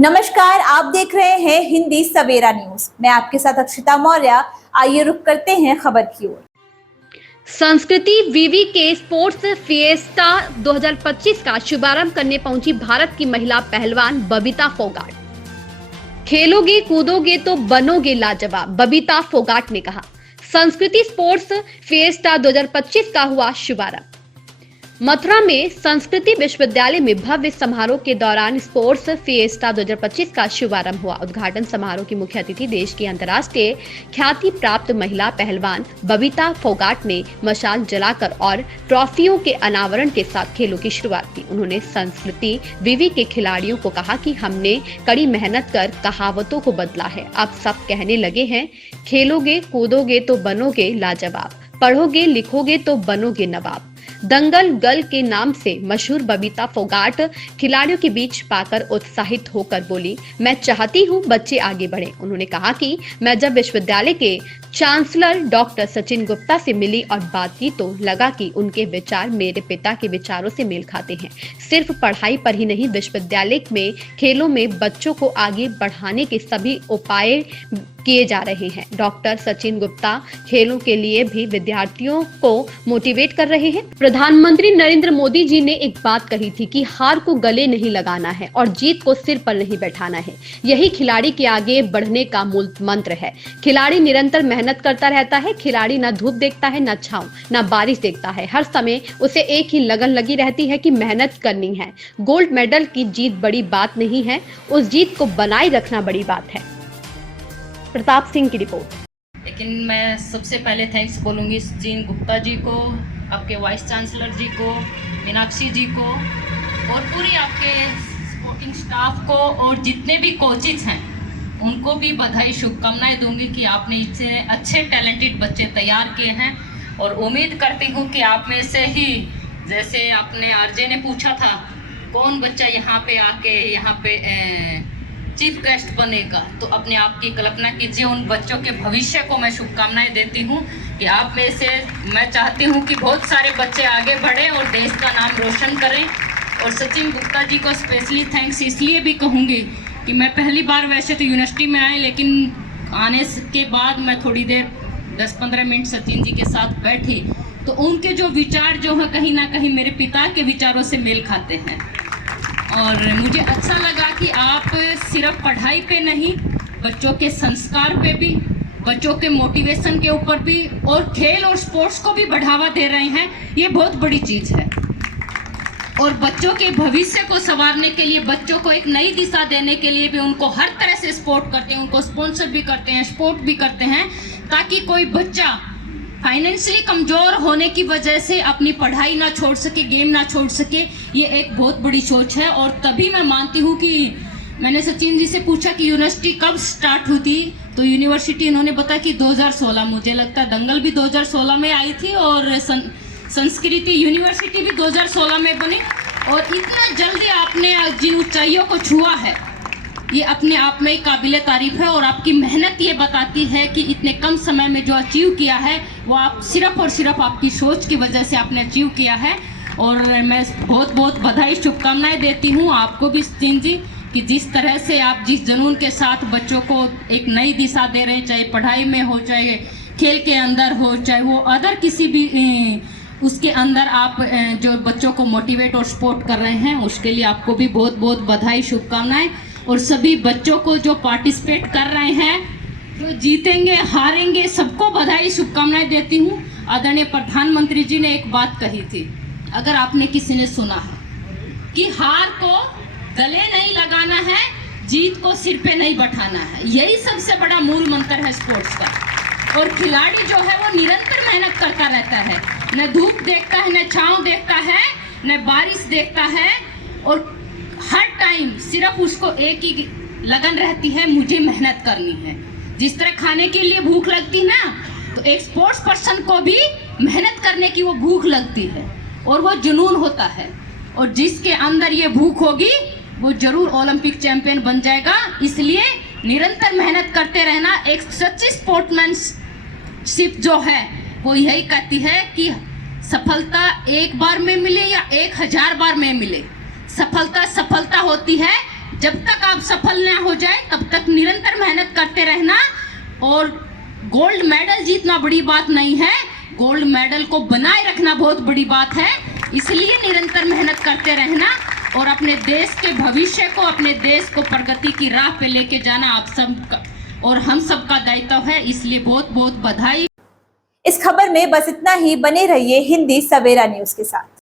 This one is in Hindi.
नमस्कार, आप देख रहे हैं हिंदी सवेरा न्यूज। मैं आपके साथ अक्षिता मौर्य। आइए रुक करते हैं खबर की ओर। संस्कृति विवि के स्पोर्ट्स फिएस्टा 2025 का शुभारंभ करने पहुंची भारत की महिला पहलवान बबीता फोगाट। खेलोगे कूदोगे तो बनोगे लाजवाब, बबीता फोगाट ने कहा। संस्कृति स्पोर्ट्स फिएस्टा 2025 का हुआ शुभारंभ। मथुरा में संस्कृति विश्वविद्यालय में भव्य समारोह के दौरान स्पोर्ट्स फिएस्टा 2025 का शुभारंभ हुआ। उद्घाटन समारोह की मुख्य अतिथि देश की अंतर्राष्ट्रीय ख्याति प्राप्त महिला पहलवान बबीता फोगाट ने मशाल जलाकर और ट्रॉफियों के अनावरण के साथ खेलों की शुरुआत की। उन्होंने संस्कृति विवि के खिलाड़ियों को कहा कि हमने कड़ी मेहनत कर कहावतों को बदला है। अब सब कहने लगे हैं, खेलोगे कूदोगे तो बनोगे लाजवाब, पढ़ोगे लिखोगे तो बनोगे नवाब। दंगल गर्ल के नाम से मशहूर बबीता फोगाट खिलाड़ियों के बीच पाकर उत्साहित होकर बोली, मैं चाहती हूँ बच्चे आगे बढ़े। उन्होंने कहा कि मैं जब विश्वविद्यालय के चांसलर डॉक्टर सचिन गुप्ता से मिली और बात की तो लगा कि उनके विचार मेरे पिता के विचारों से मेल खाते हैं। सिर्फ पढ़ाई पर ही नहीं, विश्वविद्यालय में खेलों में बच्चों को आगे बढ़ाने के सभी उपाय किए जा रहे हैं। डॉक्टर सचिन गुप्ता खेलों के लिए भी विद्यार्थियों को मोटिवेट कर रहे हैं। प्रधानमंत्री नरेंद्र मोदी जी ने एक बात कही थी कि हार को गले नहीं लगाना है और जीत को सिर पर नहीं बैठाना है। यही खिलाड़ी के आगे बढ़ने का मूल मंत्र है। खिलाड़ी निरंतर मेहनत करता रहता है। खिलाड़ी ना धूप देखता है, ना छांव, ना बारिश देखता है। हर समय उसे एक ही लगन लगी रहती है कि मेहनत करनी है। गोल्ड मेडल की जीत बड़ी बात नहीं है, उस जीत को बनाए रखना बड़ी बात है। प्रताप सिंह की रिपोर्ट। लेकिन मैं सबसे पहले थैंक्स बोलूँगी सचिन गुप्ता जी को, आपके वाइस चांसलर जी को, मीनाक्षी जी को और पूरी आपके सपोर्टिंग स्टाफ को और जितने भी कोचेज हैं उनको भी बधाई शुभकामनाएं दूंगी कि आपने इतने अच्छे टैलेंटेड बच्चे तैयार किए हैं। और उम्मीद करती हूँ कि आप में से ही, जैसे आपने आरजे ने पूछा था कौन बच्चा यहाँ पे आके यहाँ पे चीफ गेस्ट बनेगा, तो अपने आप की कल्पना कीजिए। उन बच्चों के भविष्य को मैं शुभकामनाएं देती हूँ कि आप में से मैं चाहती हूँ कि बहुत सारे बच्चे आगे बढ़ें और देश का नाम रोशन करें। और सचिन गुप्ता जी को स्पेशली थैंक्स इसलिए भी कहूँगी कि मैं पहली बार वैसे तो यूनिवर्सिटी में आए, लेकिन आने के बाद मैं थोड़ी देर 10-15 मिनट सचिन जी के साथ बैठी तो उनके जो विचार जो हैं कहीं ना कहीं मेरे पिता के विचारों से मेल खाते हैं। और मुझे अच्छा लगा कि आप सिर्फ पढ़ाई पे नहीं, बच्चों के संस्कार पे भी, बच्चों के मोटिवेशन के ऊपर भी और खेल और स्पोर्ट्स को भी बढ़ावा दे रहे हैं। ये बहुत बड़ी चीज़ है। और बच्चों के भविष्य को संवारने के लिए, बच्चों को एक नई दिशा देने के लिए भी उनको हर तरह से सपोर्ट करते हैं, उनको स्पॉन्सर भी करते हैं, सपोर्ट भी करते हैं, ताकि कोई बच्चा फाइनेंशियली कमज़ोर होने की वजह से अपनी पढ़ाई ना छोड़ सके, गेम ना छोड़ सके। ये एक बहुत बड़ी सोच है। और तभी मैं मानती हूँ कि मैंने सचिन जी से पूछा कि यूनिवर्सिटी कब स्टार्ट हुई थी, तो यूनिवर्सिटी इन्होंने बताया कि 2016। मुझे लगता है दंगल भी 2016 में आई थी और संस्कृति यूनिवर्सिटी भी 2016 में बनी। और इतना जल्दी आपने जिन ऊंचाइयों को छुआ है, ये अपने आप में काबिल तारीफ है। और आपकी मेहनत ये बताती है कि इतने कम समय में जो अचीव किया है वो आप सिर्फ और सिर्फ आपकी सोच की वजह से आपने अचीव किया है। और मैं बहुत बहुत बधाई शुभकामनाएं देती हूँ आपको भी सचिन जी, कि जिस तरह से आप जिस जुनून के साथ बच्चों को एक नई दिशा दे रहे हैं, चाहे पढ़ाई में हो, चाहे खेल के अंदर हो, चाहे वो अदर किसी भी उसके अंदर आप जो बच्चों को मोटिवेट और सपोर्ट कर रहे हैं, उसके लिए आपको भी बहुत बहुत बधाई शुभकामनाएं। और सभी बच्चों को जो पार्टिसिपेट कर रहे हैं, जो जीतेंगे हारेंगे, सबको बधाई शुभकामनाएं देती हूँ। आदरणीय प्रधानमंत्री जी ने एक बात कही थी, अगर आपने किसी ने सुना है, कि हार को गले नहीं लगाना है, जीत को सिर पे नहीं बैठाना है। यही सबसे बड़ा मूल मंत्र है स्पोर्ट्स का। और खिलाड़ी जो है वो निरंतर मेहनत करता रहता है, न धूप देखता है, न छांव देखता है, न बारिश देखता है। और हर टाइम सिर्फ उसको एक ही लगन रहती है, मुझे मेहनत करनी है। जिस तरह खाने के लिए भूख लगती ना, तो एक स्पोर्ट्स पर्सन को भी मेहनत करने की वो भूख लगती है और वो जुनून होता है। और जिसके अंदर ये भूख होगी वो जरूर ओलंपिक चैंपियन बन जाएगा। इसलिए निरंतर मेहनत करते रहना। एक सच्ची स्पोर्ट्समैनशिप जो है वो यही कहती है कि सफलता एक बार में मिले या 1000 बार में मिले, सफलता होती है जब तक आप सफल ना हो जाए तब तक निरंतर मेहनत करते रहना। और गोल्ड मेडल जीतना बड़ी बात नहीं है, गोल्ड मेडल को बनाए रखना बहुत बड़ी बात है। इसलिए निरंतर मेहनत करते रहना और अपने देश के भविष्य को, अपने देश को प्रगति की राह पे लेके जाना आप सब और हम सब का दायित्व है। इसलिए बहुत बहुत बधाई। इस खबर में बस इतना ही। बने रहिए हिंदी सवेरा न्यूज के साथ।